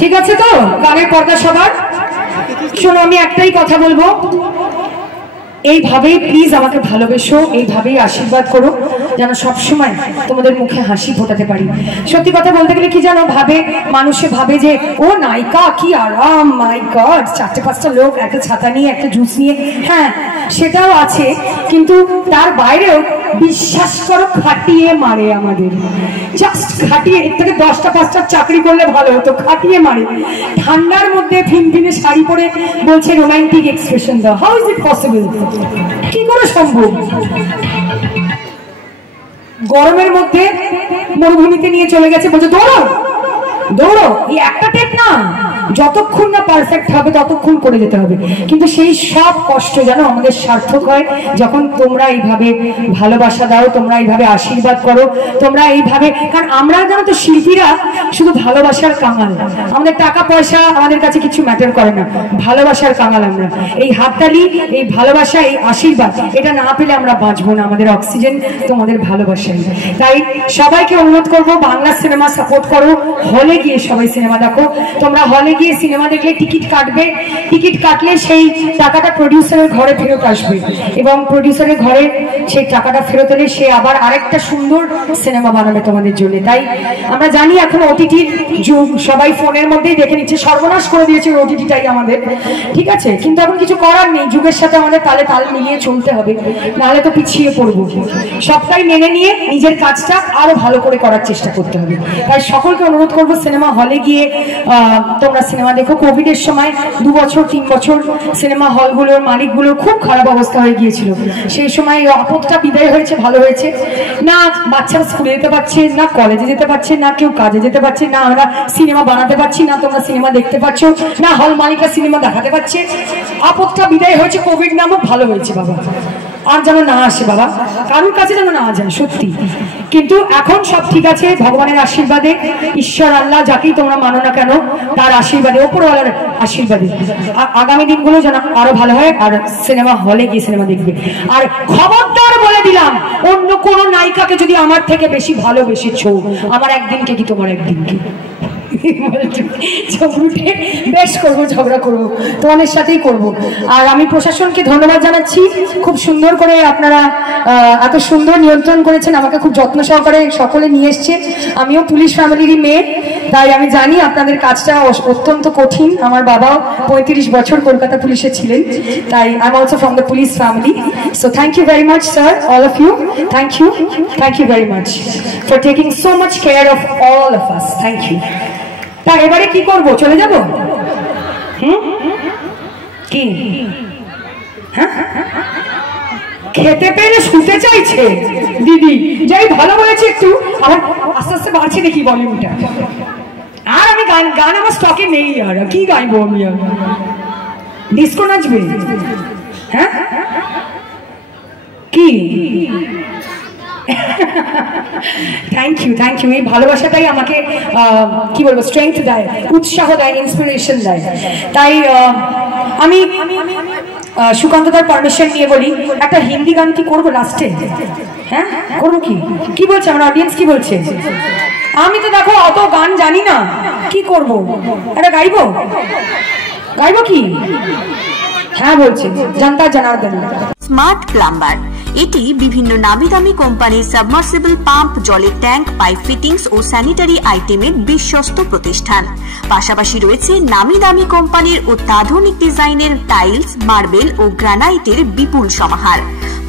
ঠিক আছে তো? কানের পর্দা সবার শোনো, আমি একটাই কথা বলবো, এইভাবেই প্লিজ আমাকে ভালোবেসো, এইভাবেই আশীর্বাদ করো, যেন সবসময় তোমাদের মুখে হাসি ফোটাতে পারি। সত্যি কথা বলতে গেলে কি জানো, মানুষে ভাবে যে ও নায়িকা, কি আরাম, মাই গড, 4-5টা লোক একটা ছাতা নিয়ে একটা জুস নিয়ে, হ্যাঁ সেটাও আছে, কিন্তু তার বাইরেও বিশ্বাস করো খাটিয়ে মারে আমাদের, জাস্ট খাটিয়ে। এর থেকে 10টা 5টা চাকরি করলে ভালো হতো, খাটিয়ে মারে। ঠান্ডার মধ্যে ফিনফিনে শাড়ি পরে বলছে রোমান্টিক এক্সপ্রেশন দাও, হাউ ইজ ইট পসিবল? কি করে সম্ভব? গরমের মধ্যে মরুভূমিতে নিয়ে চলে গেছে, বলছে দৌড়ো দৌড়ো, এই একটা টেক না, যতক্ষণ না পারফেক্ট হবে ততক্ষণ করে যেতে হবে। কিন্তু সেই সব কষ্ট যেন আমাদের সার্থক হয় যখন তোমরা এইভাবে ভালোবাসা দাও, তোমরা এইভাবে আশীর্বাদ করো, তোমরা এইভাবে, কারণ আমরা জানো তো শিল্পীরা শুধু ভালোবাসার কাঙাল, আমাদের টাকা পয়সা আমাদের কাছে কিছু ম্যাটার করে না, ভালোবাসার কাঙাল আমরা। এই হাততালি, এই ভালোবাসা, এই আশীর্বাদ, এটা না পেলে আমরা বাঁচবো না। আমাদের অক্সিজেন তোমাদের ভালোবাসাই। তাই সবাইকে অনুরোধ করবো, বাংলা সিনেমা সাপোর্ট করো, হলে গিয়ে সবাই সিনেমা দেখো। তোমরা হলে গিয়ে সিনেমা দেখলে টিকিট কাটবে, টিকিট কাটলে সেই টাকাটা প্রডিউসারের ঘরে ফেরত আসবে, এবং প্রডিউসারের ঘরে সেই টাকাটা ফেরত এলে সে আবার আরেকটা সুন্দর সিনেমা বানাবে তোমাদের জন্য। তাই আমরা জানি এখন ওটিটির যুগ, সবাই ফোনের মধ্যেই দেখে নিচ্ছে, সর্বনাশ করে দিয়েছে ওটিটিটাই আমাদের, ঠিক আছে, কিন্তু এখন কিছু করার নেই, যুগের সাথে আমাদের তালে তাল মিলিয়ে চলতে হবে, নাহলে তো পিছিয়ে পড়বো। সবটাই মেনে নিয়ে নিজের কাজটা আরো ভালো করে করার চেষ্টা করতে হবে। তাই সকলকে অনুরোধ করবো, সিনেমা হলে গিয়ে তোমরা সিনেমা দেখো। কোভিড এর সময় 2 বছর 3 বছর সিনেমা হলগুলোর মালিকগুলোর খুব খারাপ অবস্থা হয়ে গিয়েছিল, সেই সময় আপদটা বিদায় হয়েছে, ভালো হয়েছে। না বাচ্চারা স্কুলে যেতে পারছে, না কলেজে যেতে পারছে, না কেউ কাজে যেতে পারছে, না আমরা সিনেমা বানাতে পারছি, না তোমরা সিনেমা দেখতে পাচ্ছ, না হল মালিকরা সিনেমা দেখাতে পারছে। আপদটা বিদায় হয়েছে, কোভিড নামও ভালো হয়েছে বাবা, আর যেন না আসে বাবা, কারোর কাছে যেন না যায়, সত্যি। কিন্তু এখন সব ঠিক আছে, ভগবানের আশীর্বাদে, ঈশ্বর আল্লাহ যাকেই তোমরা মানো না কেন, তার আশীর্বাদে, ওপরওয়ালার আশীর্বাদে আগামী দিনগুলো যেন আরো ভালো হয়, আর সিনেমা হলে গিয়ে সিনেমা দেখবে। আর খবরদার বলে দিলাম, অন্য কোন নায়িকাকে যদি আমার থেকে বেশি ভালোবেসেছো, আমার একদিনকে কি তোমার একদিনকে বেশ করবো, ঝগড়া করবো, তোমাদের সাথেই করবো। আর আমি প্রশাসনকে ধন্যবাদ জানাচ্ছি, খুব সুন্দর করে আপনারা এত সুন্দর নিয়ন্ত্রণ করেছেন, আমাকে খুব যত্ন সহকারে সকলে নিয়ে এসছে। আমিও পুলিশ ফ্যামিলিরই মেয়ে, তাই আমি জানি আপনাদের কাজটা অত্যন্ত কঠিন। আমার বাবাও 35 বছর কলকাতা পুলিশে ছিলেন, তাই I am also from the police family. So thank you very much sir, all of you, thank you very much for taking so much care of all of us, thank you. তা এবারে কি করব, চলে যাব? কি খেতে পেরে শুতে চাইছে দিদি, যাই ভালো বলেছে, একটু আমার আস্তে আস্তে বাড়ছে দেখি ভলিউমটা। আর আমি গান আমার স্টকে নেই, আর কি গাইবো আমি? আর ডিস্কো নাচবে? হ্যাঁ কি? Thank you. এই ভালোবাসাটাই আমাকে কি বলবো, স্ট্রেংথ দেয়, উৎসাহ দেয়, ইন্সপিরেশন দেয়। তাই আমি সুকান্তদার পারমিশন নিয়ে বলি, একটা হিন্দি গান কি করবো লাস্টে? হ্যাঁ করবো? কি বলছে আমার অডিয়েন্স, কি বলছে? আমি তো দেখো অত গান জানি না, কি করব? এটা গাইবো কি? হ্যাঁ বলছে জানতা জানার্দন। স্মার্ট প্লাম্বার, এটি বিভিন্ন নামি দামি কোম্পানির সাবমার্সিবল পাম্প, জলের ট্যাঙ্ক, পাইপ ফিটিংস ও স্যানিটারি আইটেমের বিশ্বস্ত প্রতিষ্ঠান। পাশাপাশি রয়েছে নামি দামি কোম্পানির অত্যাধুনিক ডিজাইনের টাইলস, মার্বেল ও গ্রানাইটের বিপুল সমাহার।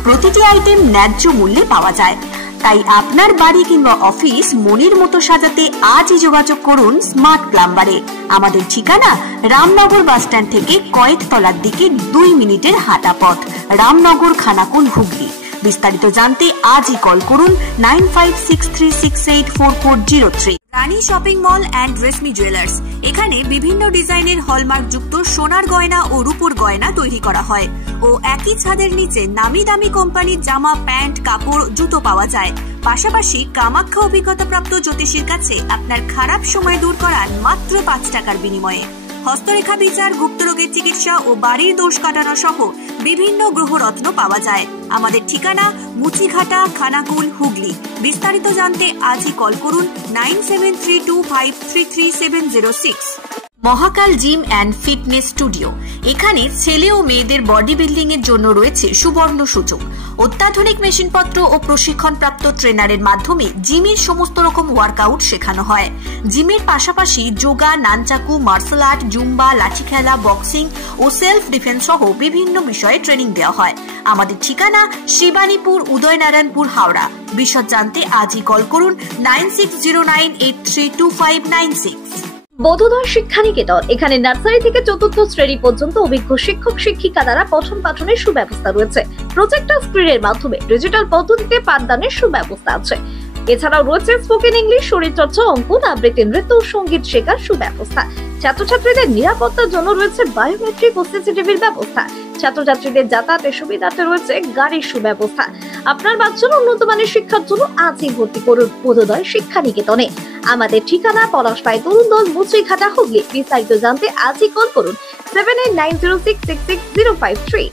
প্রতিটি আইটেম ন্যায্য মূল্যে পাওয়া যায়। তাই আপনার বাড়ি কিংবা অফিস মনের মতো সাজাতে আজই যোগাযোগ করুন স্মার্ট প্লাম্বারে। আমাদের ঠিকানা রামনগর বাসস্ট্যান্ড থেকে কয়েকতলার দিকে 2 মিনিটের হাঁটা পথ, রামনগর, খানাকুল, হুগলি। বিস্তারিত জানতে আজই কল করুন 9563684403। Rani shopping mall and Reshmi jewellers, এখানে বিভিন্ন ডিজাইনের হলমার্ক যুক্ত সোনার গয়না ও রূপোর গয়না তৈরি করা হয় ও একই ছাদের নিচে নামি দামি কোম্পানির জামা, প্যান্ট, কাপড়, জুতো পাওয়া যায়। পাশাপাশি কামাখ্যা অভিজ্ঞতাপ্রাপ্ত জ্যোতিষীর কাছে আপনার খারাপ সময় দূর করান মাত্র 5 টাকার বিনিময়ে। হস্তরেখা বিচার, গুপ্তরোগের চিকিৎসা ও বাড়ির দোষ কাটানো সহ বিভিন্ন গ্রহরত্ন পাওয়া যায়। আমাদের ঠিকানা মুচিঘাটা, খানাকুল, হুগলি। বিস্তারিত জানতে আজই কল করুন 9732533706। মহাকাল জিম অ্যান্ড ফিটনেস স্টুডিও। এখানে ছেলে ও মেয়েদের বডি বিল্ডিং এর জন্য রয়েছে সুবর্ণ সুযোগ। অত্যাধুনিক মেশিনপত্র ও প্রশিক্ষণপ্রাপ্ত ট্রেনারের মাধ্যমে জিমের সমস্ত রকম ওয়ার্কআউট শেখানো হয়। জিমের পাশাপাশি yoga, nunchaku, martial art, zumba, লাঠি খেলা, বক্সিং ও সেলফ ডিফেন্স সহ বিভিন্ন বিষয়ে ট্রেনিং দেওয়া হয়। আমাদের ঠিকানা শিবানীপুর, উদয়নারায়ণপুর, হাওড়া। বিশদ জানতে আজই কল করুন 9609832596। বোধোদয় শিক্ষানিকেতন। এখানে নার্সারি থেকে চতুর্থ শ্রেণী পর্যন্ত অভিজ্ঞ শিক্ষক শিক্ষিকা দ্বারা পঠন পাঠনের সুব্যবস্থা রয়েছে। প্রজেক্টর স্ক্রিনের মাধ্যমে ডিজিটাল পদ্ধতিতে পাঠদানের সুব্যবস্থা আছে। এছাড়াও রয়েছে স্পোকেন ইংলিশ, শরীরচর্চা, অঙ্কন, আবৃত্তি, নৃত্য ও সঙ্গীত শেখার সুব্যবস্থা। ছাত্রছাত্রীদের নিরাপত্তার জন্য রয়েছে বায়োমেট্রিক ও সিসিটিভির ব্যবস্থা। ছাত্রছাত্রীদের যাতায়াতের সুবিধার্থে রয়েছে গাড়ির সুব্যবস্থা। আপনার বাচ্চার উন্নত মানের শিক্ষার জন্য আজই ভর্তি করুন বোধোদয় শিক্ষানিকেতনে। আমাদের ঠিকানা পলাশপাই, তরুণদল, মুচিঘাটা, হুগলি। বিস্তারিত জানতে আজই কল করুন 7890666053।